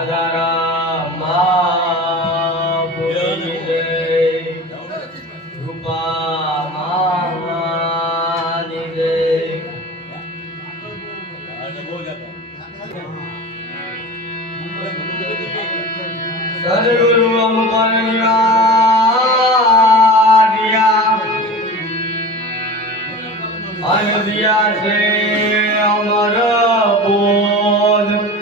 રાજા રામ બોલી જય રૂપા માની જય સદગુરુ અમર નિવારિયા અનદિયા છે અમર બોધ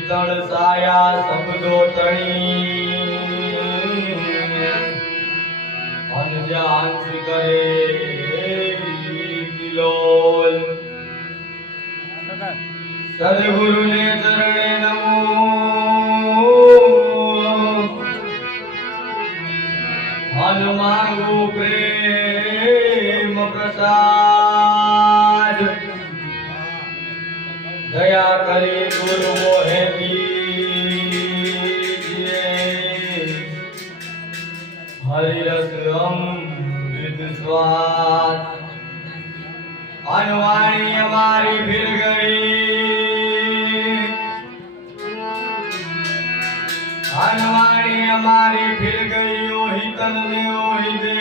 શીતળ સાયા શબ્દો તણી અનજાન કરે કિલોલ સદગુરુ ને ચરણે નમો હન માંગુ પ્રેમ પ્રસાદ દયા કરી ગુરુ મોહે હરિરસ અમૃત સ્વાદ અનવાણી અમારી ભીલ ગઈ અનવાણી અમારી ભીલ ગઈ ઓહી તન ને ઓહી દે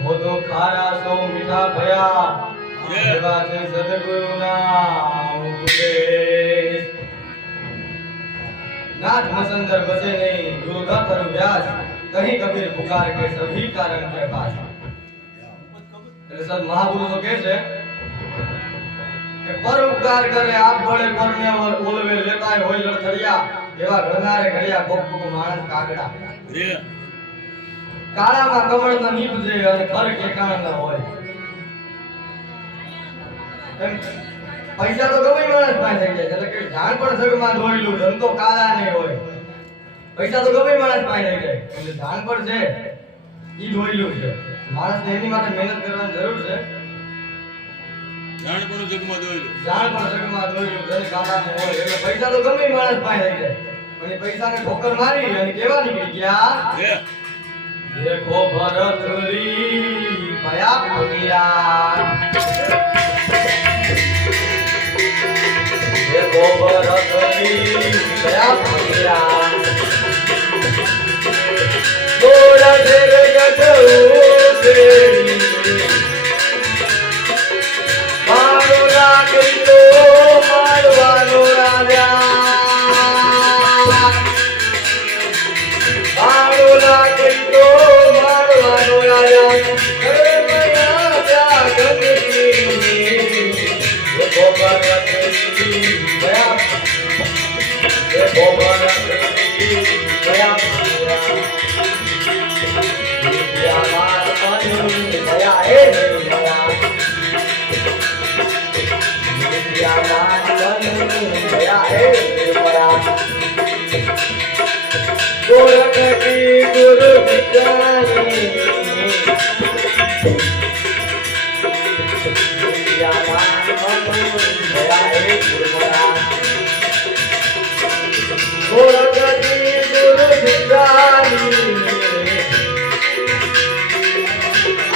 હો તો ખારા તો મીઠા ભયા એવા છે સદગુરુના ઉપદેશ नाथ मसंदर बसे नहीं गुरु का थरु व्यास कहीं कबीर पुकार के सभी कारण के पास એટલે સર મહાપુરુષો કહે છે કે પરોપકાર કરે આપ બળે પરને ઓલવે લેતાય હોય લડથડિયા એવા ઘરનારે ઘડિયા કોક કોક માણસ કાગડા કાળામાં કમળ ના નીપજે અને ઘર કે કાણ ના હોય પૈસા તો ગમે માણસ પાસે થઈ જાય એટલે કે જાણ પણ સગમાં દોડેલું ધંધો કાળા નહીં હોય પૈસા તો ગમે માણસ પાસે થઈ જાય એટલે જાણ પણ છે ઈ દોડેલું છે માણસને એની માટે મહેનત કરવાની જરૂર છે જાણ પણ સગમાં દોડેલું ધન કાળા નહીં હોય એટલે પૈસા તો ગમે માણસ પાસે થઈ જાય પણ એ પૈસાને ઠોકર મારી અને કેવા નીકળી ગયા દેખો ભરતરી ભયા ફકીરા देखो भरतरी भया फकीरा गोरा देव गजऊ मारो राखी तो मारवानो राजा मारो राखी तो मारवानो राजा अरे मैया जागती देखो भरतरी भया देखो भरतरी भया भया मार पानी भया हे भया मार पानी भया हे भया गोरख की गुरु विचारी गोरखी गुरु भिखारी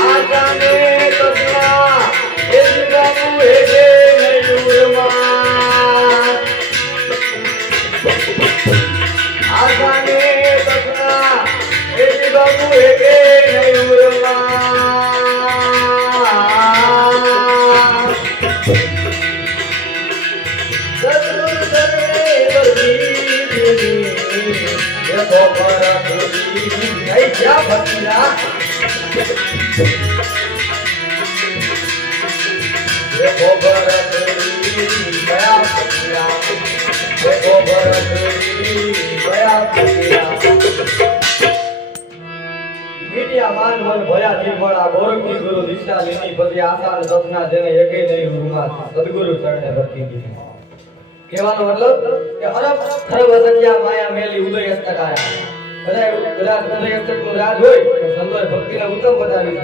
आजाने तस्मा एक बाबू हेगे नयूरमा आजाने तस्मा एक बाबू हेगे नयूरमा देखो भरतरी भया फकीरा देखो भरतरी भया फकीरा देखो भरतरी भया फकीरा मीडिया मान मन भया निर्मला गौरव की गुरु दीक्षा लेनी बदी आसान सपना देने एके नहीं रूमा सदगुरु चरणे भक्ति की કહેવાનો મતલબ કે હરપ ખરબ સંજ્ઞા માયા મેલી ઉદય હસ્તકાયા બધા ઉદય હસ્તકનું રાજ હોય તો સંતોષ ભક્તિને ઉત્તમ બતાવી છે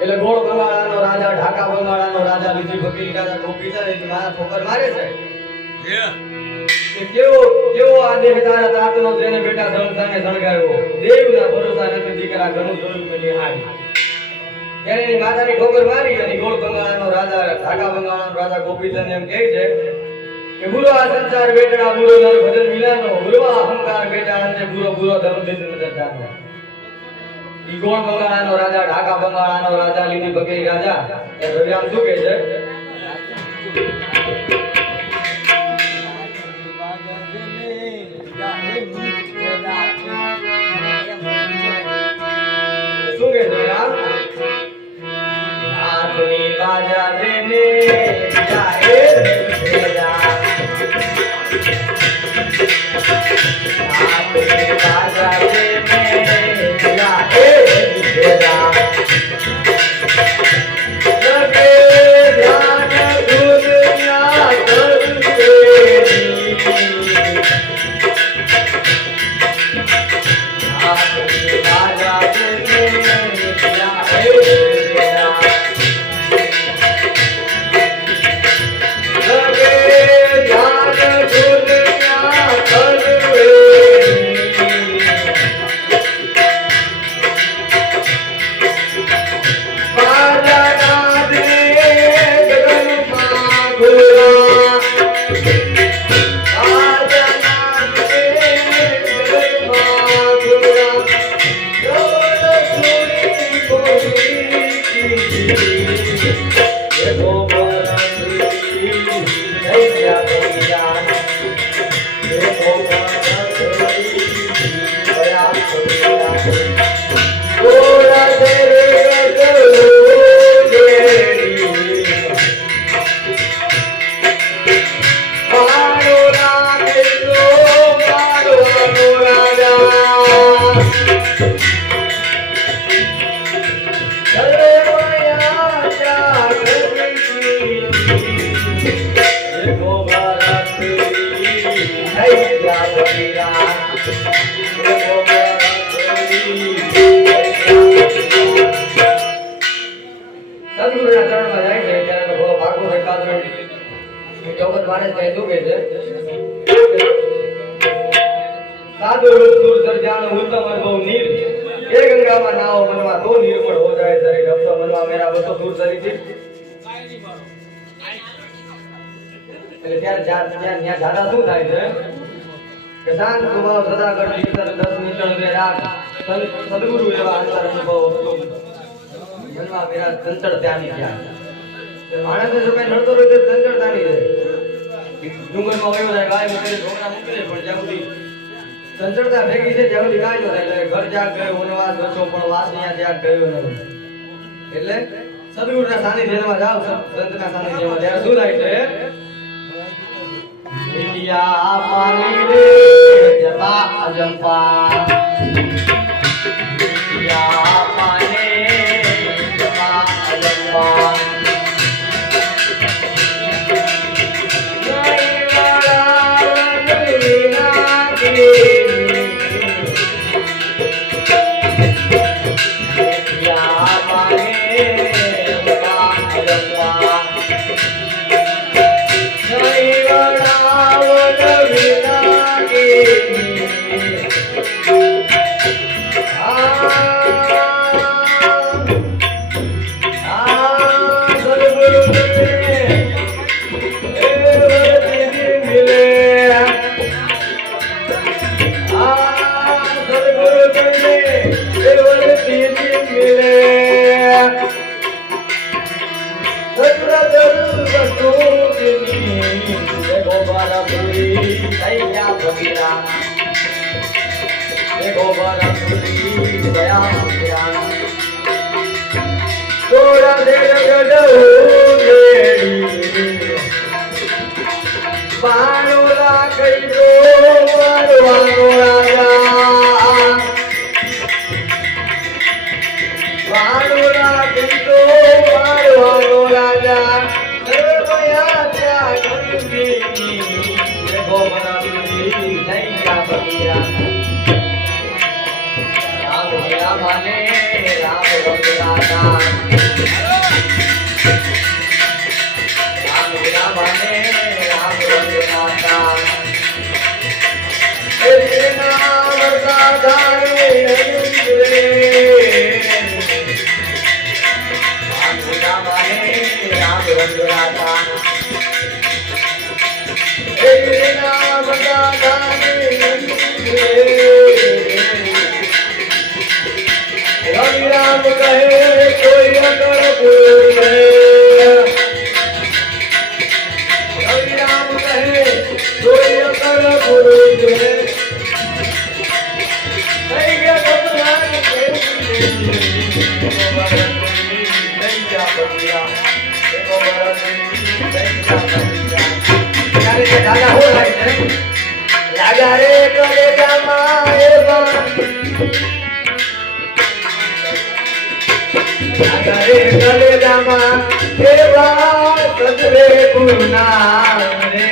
એટલે ગોળ બંગાળાનો રાજા ઢાકા બંગાળાનો રાજા લીધી ભક્તિ રાજા ટોપી છે એટલે મારા ઠોકર મારે છે કે કેવો આ દેહ તારા તાતનો જેને બેટા ધનસાને સળગાવ્યો દેવના ભરોસા નથી દીકરા ઘણું જોયું કે નિહાળી ત્યારે એની માતાની ઠોકર મારી અને ગોળ બંગાળાનો રાજા ઢાકા બંગાળાનો રાજા ગોપીચંદ એમ કહે છે કે બુરો આ સંસાર બેટડા બુરો નર ભજન મિલાનો બુરો અહંકાર બેટા અંતે બુરો બુરો ધર્મ દિન નજર જાણો ઈ ગોળ બંગાળાનો રાજા ઢાકા બંગાળાનો રાજા લીધી બગેરી રાજા એ રવિરામ શું કહે છે શું કહે છે યાર આતની બાજા દેને જાહે ભેજા આતની બાજા દેને જાહે ભેજા લગે ધ્યાન દુનિયા કરતે આતની બાજા દેને જાહે ભેજા સદગુરુ એવા અંતર અનુભવ હતો મનમાં મેરા ચંચળતા ની ગયા માણસ જો કઈ નડતો રહે તો ચંચળતા ની રહે ડુંગરમાં વયો જાય ગાય મૂકે ઢોકરા મૂકે પણ જ્યાં સુધી ચંચળતા ભેગી છે ત્યાં સુધી ગાય થાય એટલે ઘર જાગ ગયો વનવાસ બચો પણ વાસણિયા ત્યાગ ગયો નહીં એટલે સદગુરુના સાનિધ્યમાં જાવ સંતના સાનિધ્યમાં ત્યારે શું થાય છે ઇલિયા પાણી રે જતા અજંપા ઇલિયા પાણી જતા અજંપા રવિરામ કહે કોઈ અકળ પુરુષ હે રવિરામ કહે કોઈ અકળ પુરુષ હે થઈ ગયા ભગવાન લાગા રે કરે ગામા એવા લાગા રે કરે ગામા એવા સદરે ગુના રે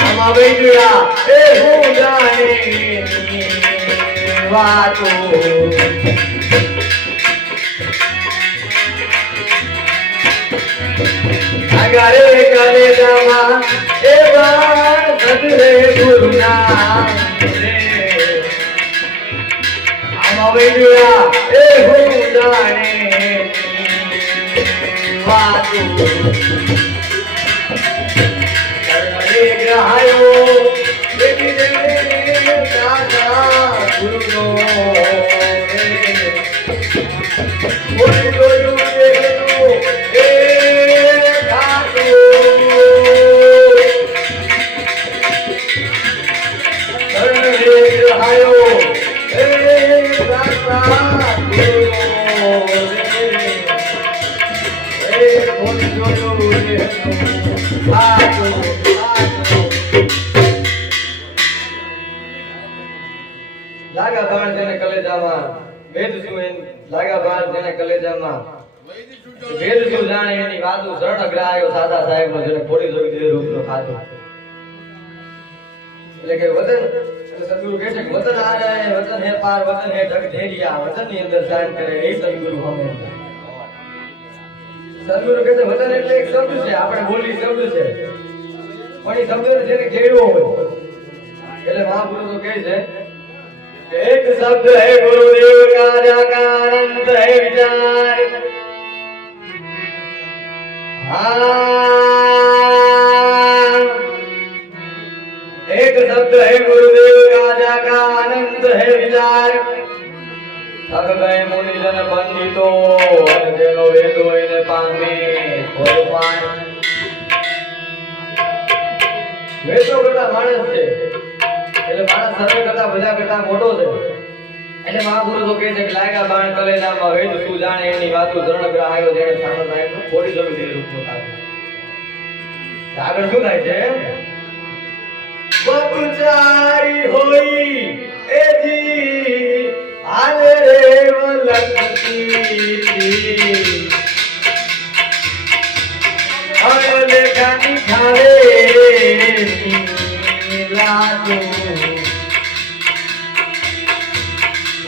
આમાં વૈદ્યા એ હું જાણે વાતો અગરે કરે જામા એવા સદરે ગુરુના રે આમાં વૈદ્યા એ હું જાણે વાતો કરણે ગ્રહાયો દેખી દે દાદા ગુરુનો રે કોઈ જોયું દેખનું એ ખાતો કરણે ગ્રહાયો એ દાદા ગુરુનો રે કોઈ જોયું દેખનું ખાતો લાગા બાણ જેને કલેજામાં વેદ શું એન લાગા બાણ જેને કલેજામાં વેદ શું જાણે એની વાતો શરણ અગ્રાયો સાદા સાહેબ નો જેને ખોડી જોઈ દે રૂપ નો ખાતો એટલે કે વતન એટલે સદગુરુ કહે છે કે વતન આ જાય વતન હે પાર વતન હે ઢગ ઢેરિયા વતન ની અંદર શાન કરે એ સદગુરુ હમે સદગુરુ કહે છે વતન એટલે એક શબ્દ છે આપણે બોલી શબ્દ છે પણ એ શબ્દ જેને કેળવો હોય એટલે મહાપુરુષો કહે છે एक शब्द है गुरुदेव का जाका अनंत है विचार हाँ एक शब्द है गुरुदेव का जाका अनंत है विचार थक गए मुनिजन पंडितो जेनो वेदो इने पामे कोई पाए वेदो करता मानस छे એટલે માણસ સર્વે કરતા બધા કરતા મોટો છે એટલે મહાપુરુષો કહે છે કે લાગા બાણ કલેજામાં વેદ શું જાણે એની વાતો ધરણ ગ્રહાયો જેને સામર સાહેબ ખોડી જરૂર દે રૂપનો થાય આગળ શું થાય છે બપચારી હોઈ એજી આલે રે વલકતી હવે લેખાની ખાવે લાતો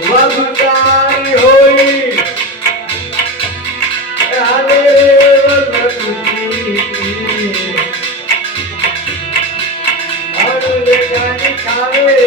વગતારી હોઈ આલે વલકતી હવે લેખાની ખાવે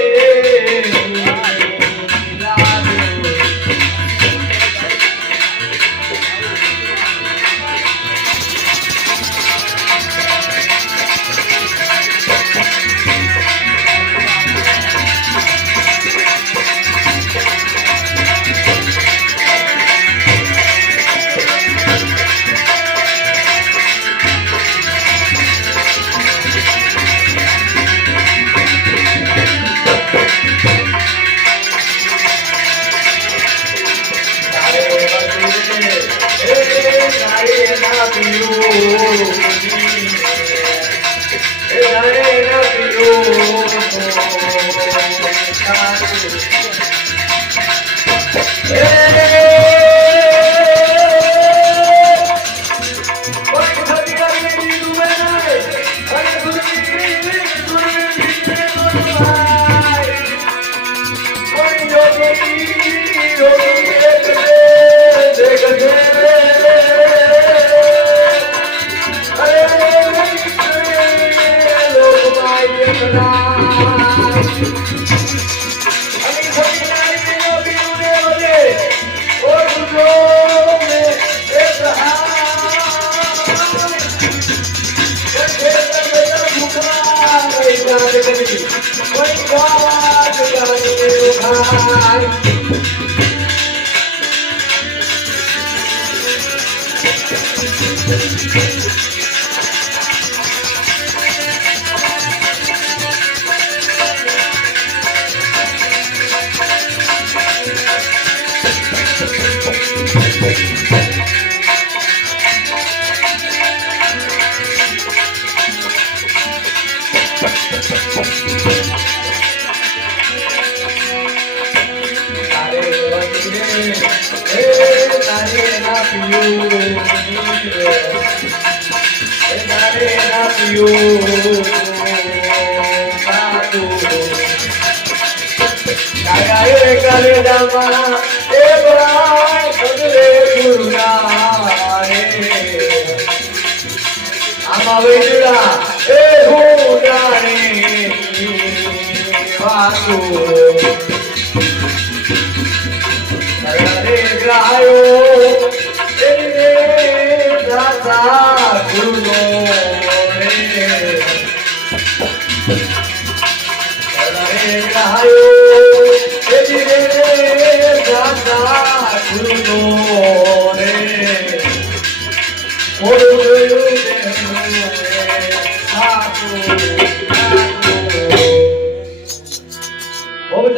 કોઈ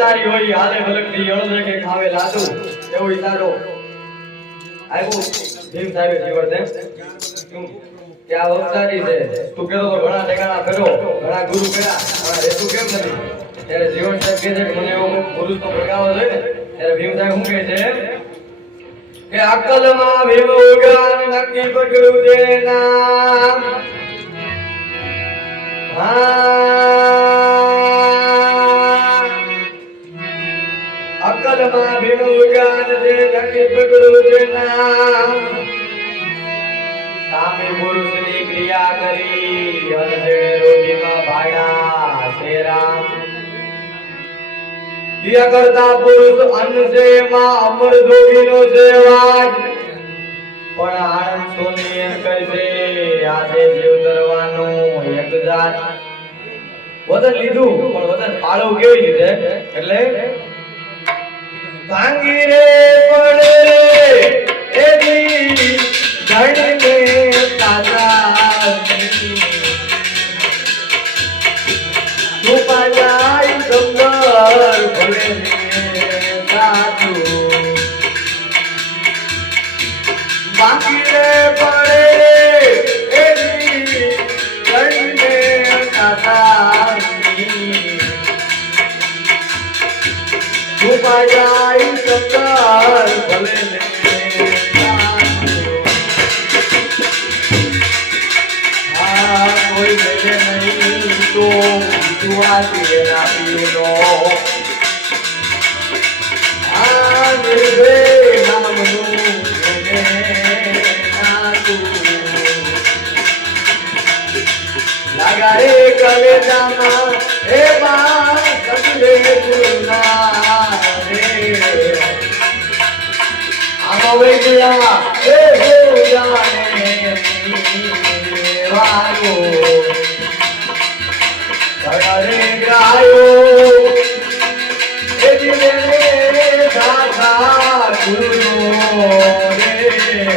તારી હોય હાલે ભલકથી અણદે કે ખાવે લાડુ એવો ઈશારો આવ્યો ભીમ સાહેબે જીવન દે શું કે આ વખતારી છે તું કેતો તો ઘણા ઠેકાણા ફેરો ઘણા ગુરુ કર્યા હવે રેતું કેમ નથી ત્યારે જીવન સાહેબ કહે છે કે મને એવો ગુરુ તો ભગાવો છે ને ત્યારે ભીમ સાહેબ શું કહે છે કે અકલમાં ભીમ ઉગાન નક્કી પકડું છે નામ અકલમાં ભીમ ઉગાન છે નક્કી પકડું છે નામ સામે પુરુષની ક્રિયા કરી અને રોટીમાં ભાડા છે રામ ક્રિયા કરતા પુરુષ અન્ન છે માં અમર જોગીનો સેવાજ પણ આનંદ સોની એમ કરશે આજે જીવ ધરવાનું એક જાત વદન લીધું પણ વદન પાળવું કેવી રીતે એટલે ભાંગી રે પડે એની ધણીને તાજા રૂપા જાય સુંદર ભલે સાધુ ભાંગી રે પડે એની ધણીને તાજા રૂપા જાય સુંદર ભલે કોઈ મેલે નહીં તો વિશ્વાસી એના પીનો આ નિર્ભય નામનું લગાડે કલેજામાં હે બા સગલે ગુરુના રે આમાં વહી ગયા હે હો જાને વાગો સગલે ગાયો એ દિલે દાદા ગુરુ રે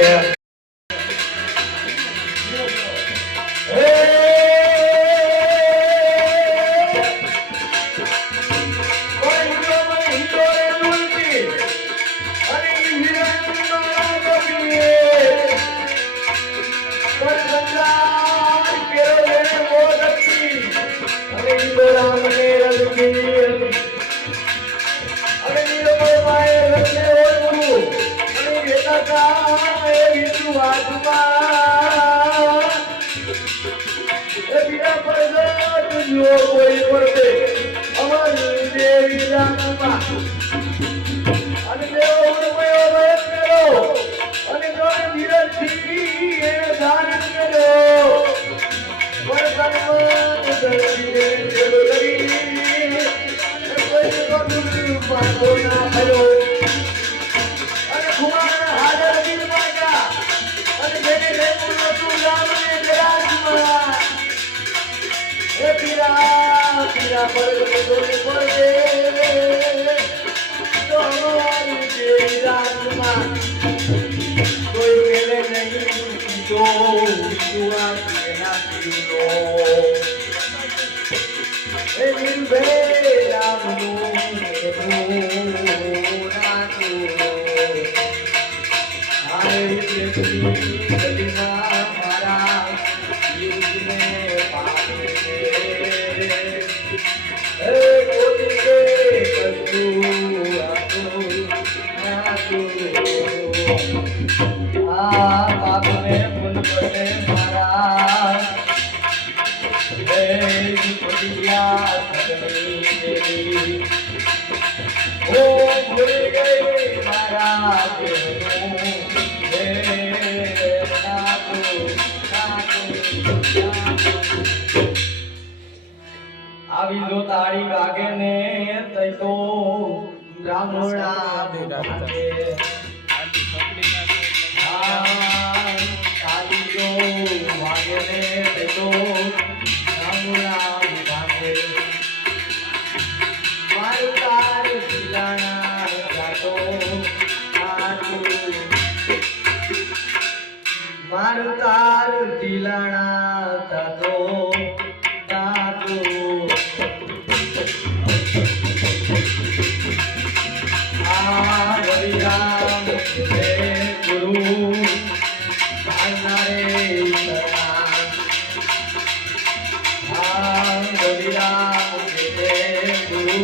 પીરા પર રાતમાં કોઈ મેલે નહીં તો વિશ્વા તેના પીનો એ નિર્ભે રામનું મારા યુગને પામે કોટી કે કશું આ પાપને ભૂલ કરે મારા ભૂલિયા સગની ઓ ભૂલ ગઈ મારા દેવનું આવી જો તાળી વાગે ને તઈ તો બ્રાહ્મણા ભાગે તાળી જો વાગે ને તઈ તો બ્રાહ્મણા ભાગે મારું તાર શિલાણા જાતો મારું તાર દિલાણા તાતો તાતો આ હરિરામ હે ગુરુ ભાનારે આ હરિરામ હે ગુરુ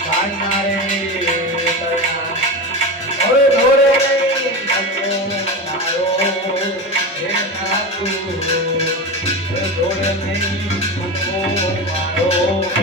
ભાનારે હવે ધોરે ધોરે નહીં મારો